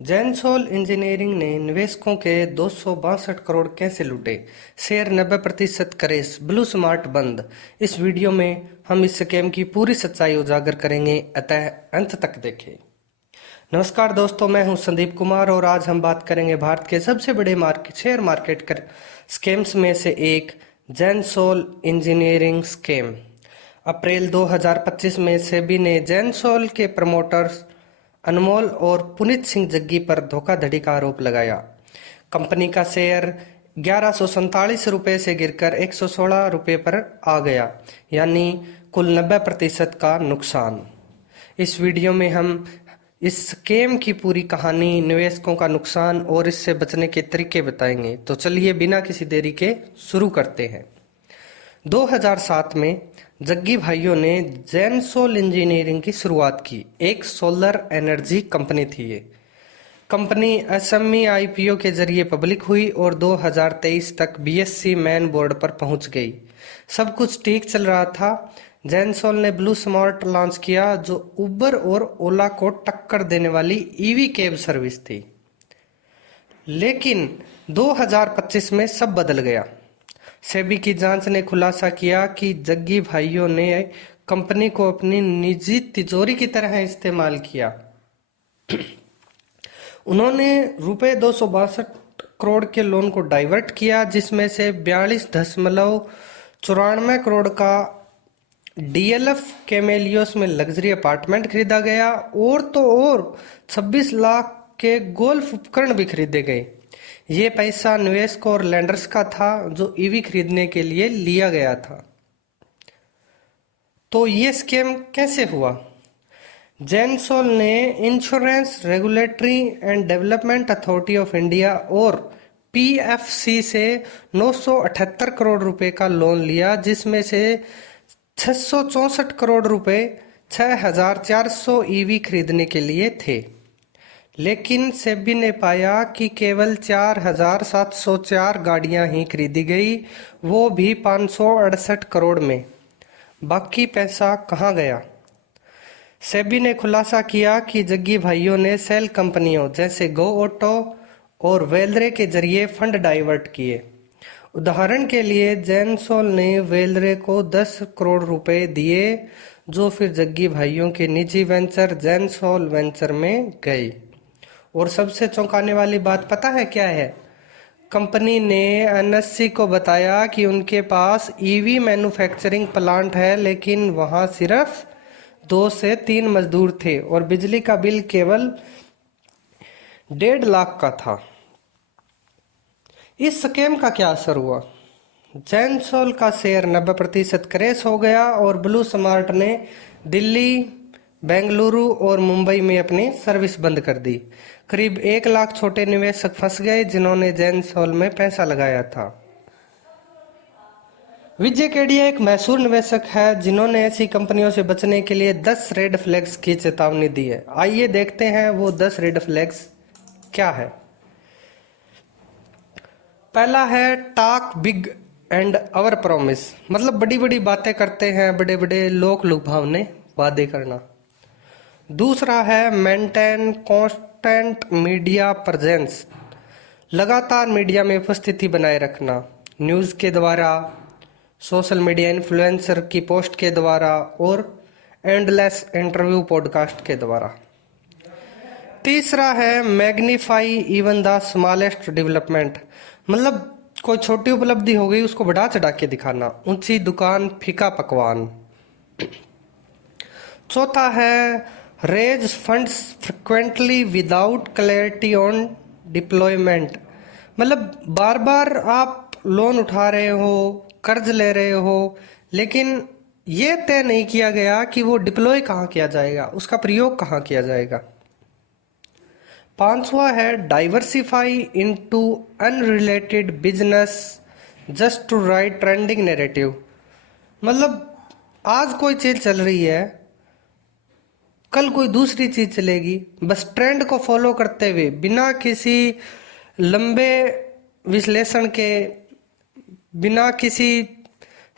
जैनसोल engineering ने निवेशकों के 262 करोड़ कैसे लूटे? शेयर 90% करेस, ब्लू स्मार्ट बंद। इस वीडियो में हम इस स्कैम की पूरी सच्चाई उजागर करेंगे, अतः अंत तक देखें। नमस्कार दोस्तों, मैं हूं संदीप कुमार और आज हम बात करेंगे भारत के सबसे बड़े शेयर मार्केट कर स्कैम्स में से एक जैनसोल इंजीनियरिंग स्कैम। अप्रैल 2025 में सेबी ने जैनसोल के प्रमोटर्स अनमोल और पुनीत सिंह जग्गी पर धोखाधड़ी का आरोप लगाया। कंपनी का शेयर 1147 रुपये से गिरकर 116 रुपये पर आ गया, यानी कुल 90% का नुकसान। इस वीडियो में हम इस स्कैम की पूरी कहानी, निवेशकों का नुकसान और इससे बचने के तरीके बताएंगे। तो चलिए बिना किसी देरी के शुरू करते हैं। 2007 में जग्गी भाइयों ने जैनसोल इंजीनियरिंग की शुरुआत की। एक सोलर एनर्जी कंपनी थी ये। कंपनी एसएमई आईपीओ के जरिए पब्लिक हुई और 2023 तक बीएससी मेन बोर्ड पर पहुंच गई। सब कुछ ठीक चल रहा था। जैनसोल ने ब्लू स्मार्ट लॉन्च किया, जो उबर और ओला को टक्कर देने वाली ईवी कैब सर्विस थी। लेकिन 2025 में सब बदल गया। सेबी की जांच ने खुलासा किया कि जग्गी भाइयों ने कंपनी को अपनी निजी तिजोरी की तरह इस्तेमाल किया। उन्होंने रुपए 262 करोड़ के लोन को डाइवर्ट किया, जिसमें से 42.94 करोड़ का डीएलएफ कैमेलियोस में लग्जरी अपार्टमेंट खरीदा गया और तो और 26 लाख के गोल्फ उपकरण भी खरीदे गए। ये पैसा निवेशकों और लैंडर्स का था, जो ईवी खरीदने के लिए लिया गया था। तो ये स्कैम कैसे हुआ? जैनसोल ने insurance regulatory and development authority of India और पीएफसी से 978 करोड़ रुपए का लोन लिया, जिसमें से 664 करोड़ रुपए 6400 ईवी खरीदने के लिए थे। लेकिन सेबी ने पाया कि केवल 4704 गाड़ियां ही खरीदी गई, वो भी 568 करोड़ में। बाकी पैसा कहाँ गया? सेबी ने खुलासा किया कि जग्गी भाइयों ने सेल कंपनियों जैसे गो ऑटो और वेलरे के जरिए फंड डाइवर्ट किए। उदाहरण के लिए जैनसोल ने वेलरे को 10 करोड़ रुपए दिए, जो फिर जग्गी भाइयों के निजी वेंचर जैनसोल वेंचर में गए। और सबसे चौंकाने वाली बात पता है क्या है? कंपनी ने एनएससी को बताया कि उनके पास ईवी मैन्युफैक्चरिंग प्लांट है, लेकिन वहां सिर्फ 2 से 3 मजदूर थे और बिजली का बिल केवल 1.5 लाख का था। इस स्कैम का क्या असर हुआ? जैनसोल का शेयर 90% क्रैश हो गया और ब्लू स्मार्ट ने दिल्ली, बेंगलुरु और मुंबई में अपनी सर्विस बंद कर दी। करीब 1 लाख छोटे निवेशक फंस गए, जिन्होंने जैनसोल में पैसा लगाया था। विजय केडिया एक मशहूर निवेशक है, जिन्होंने ऐसी कंपनियों से बचने के लिए 10 रेड फ्लैग्स की चेतावनी दी है। आइए देखते हैं वो 10 रेड फ्लैग्स क्या है। पहला है talk big and our promise, मतलब बड़ी बड़ी बातें करते हैं, बड़े बड़े लोक लुभावने वादे करना। दूसरा है मेंटेन कांस्टेंट मीडिया प्रेजेंस, लगातार मीडिया में उपस्थिति बनाए रखना, न्यूज़ के द्वारा, सोशल मीडिया इन्फ्लुएंसर की पोस्ट के द्वारा और एंडलेस इंटरव्यू पॉडकास्ट के द्वारा। तीसरा है magnify even the smallest development, मतलब कोई छोटी उपलब्धि हो गई उसको बढ़ा चढ़ा के दिखाना, ऊंची दुकान फीका पकवान। चौथा है raise funds frequently without clarity on deployment, मतलब बार बार आप लोन उठा रहे हो, कर्ज ले रहे हो, लेकिन ये तय नहीं किया गया कि वो डिप्लॉय कहाँ किया जाएगा, उसका प्रयोग कहाँ किया जाएगा। पांचवा है diversify into unrelated business just to ride trending narrative, मतलब आज कोई चीज चल रही है, कल कोई दूसरी चीज चलेगी, बस ट्रेंड को फॉलो करते हुए बिना किसी लंबे विश्लेषण के, बिना किसी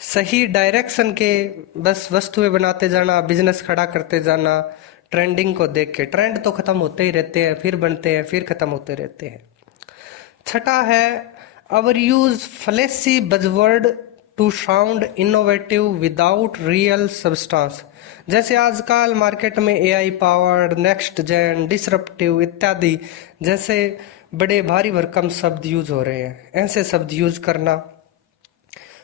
सही डायरेक्शन के बस वस्तुएं बनाते जाना, बिजनेस खड़ा करते जाना, ट्रेंडिंग को देख के। ट्रेंड तो खत्म होते ही रहते हैं, फिर बनते हैं, फिर खत्म होते रहते हैं। छठा है over use flashy buzzword to sound innovative without real substance. जैसे आजकल मार्केट में AI powered, next gen, disruptive इत्यादि जैसे बड़े भारी भरकम शब्द यूज हो रहे हैं, ऐसे शब्द यूज करना।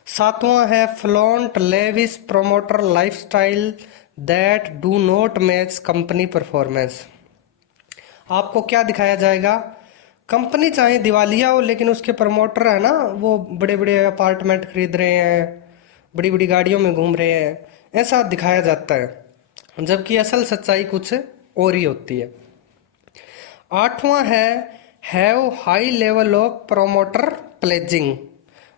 सातवां है flaunt lavish promoter lifestyle that do not match company performance. आपको क्या दिखाया जाएगा? कंपनी चाहे दिवालिया हो लेकिन उसके प्रमोटर है ना, वो बड़े बड़े अपार्टमेंट खरीद रहे हैं, बड़ी बड़ी गाड़ियों में घूम रहे हैं, ऐसा दिखाया जाता है, जबकि असल सच्चाई कुछ और ही होती है। आठवां है have high level of promoter pledging,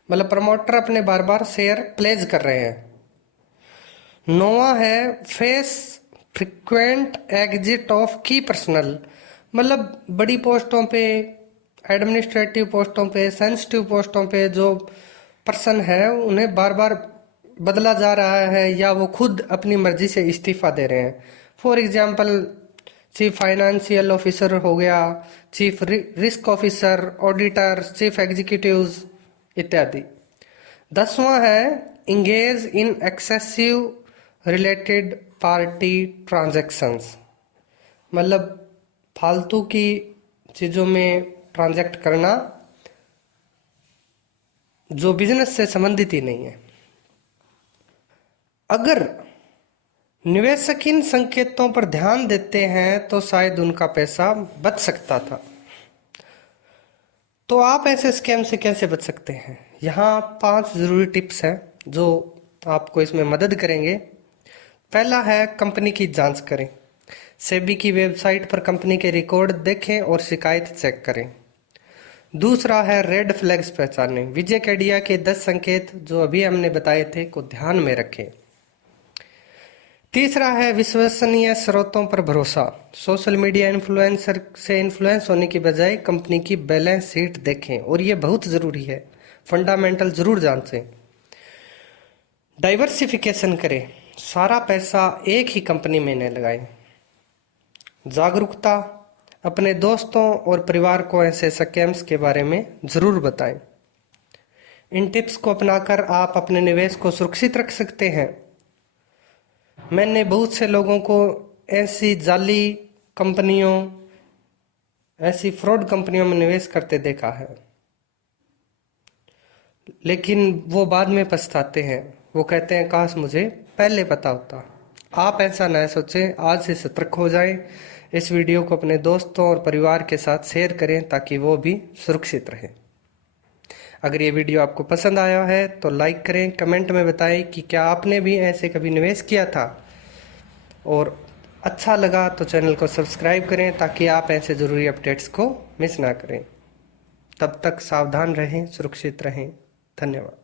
मतलब प्रमोटर अपने बार बार शेयर प्लेज कर रहे हैं। नौवां है फेस फ्रिक्वेंट एग्जिट ऑफ की पर्सनल, मतलब बड़ी पोस्टों पे, एडमिनिस्ट्रेटिव पोस्टों पे, सेंसिटिव पोस्टों पे जो पर्सन है उन्हें बार बार बदला जा रहा है या वो खुद अपनी मर्जी से इस्तीफा दे रहे हैं। For example chief financial officer हो गया, chief risk officer, auditor, chief executives इत्यादि। 10वां है engage in excessive related party transactions, मतलब फालतू की चीजों में ट्रांजैक्ट करना जो बिजनेस से संबंधित ही नहीं है। अगर निवेशक इन संकेतों पर ध्यान देते हैं तो शायद उनका पैसा बच सकता था। तो आप ऐसे स्कैम से कैसे बच सकते हैं? यहाँ 5 जरूरी टिप्स हैं जो आपको इसमें मदद करेंगे। पहला है कंपनी की जांच करें। सेबी की वेबसाइट पर कंपनी के रिकॉर्ड देखें और शिकायत चेक करें। दूसरा है रेड फ्लैग्स पहचानें। विकिपीडिया के 10 संकेत जो अभी हमने बताए थे को ध्यान में रखें। तीसरा है विश्वसनीय स्रोतों पर भरोसा। सोशल मीडिया इन्फ्लुएंसर से इन्फ्लुएंस होने की बजाय कंपनी की बैलेंस शीट देखें, और ये बहुत जरूरी है, फंडामेंटल जरूर जांचें। डाइवर्सिफिकेशन करें, सारा पैसा एक ही कंपनी में न लगाएं। जागरूकता, अपने दोस्तों और परिवार को ऐसे स्कैम्स के बारे में जरूर बताएं। इन टिप्स को अपनाकर आप अपने निवेश को सुरक्षित रख सकते हैं। मैंने बहुत से लोगों को ऐसी जाली कंपनियों, ऐसी फ्रॉड कंपनियों में निवेश करते देखा है, लेकिन वो बाद में पछताते हैं। वो कहते हैं काश मुझे पहले पता होता। आप ऐसा न सोचें, आज से सतर्क हो जाएं। इस वीडियो को अपने दोस्तों और परिवार के साथ शेयर करें ताकि वो भी सुरक्षित रहें। अगर ये वीडियो आपको पसंद आया है तो लाइक करें, कमेंट में बताएं कि क्या आपने भी ऐसे कभी निवेश किया था, और अच्छा लगा तो चैनल को सब्सक्राइब करें ताकि आप ऐसे ज़रूरी अपडेट्स को मिस ना करें। तब तक सावधान रहें, सुरक्षित रहें। धन्यवाद।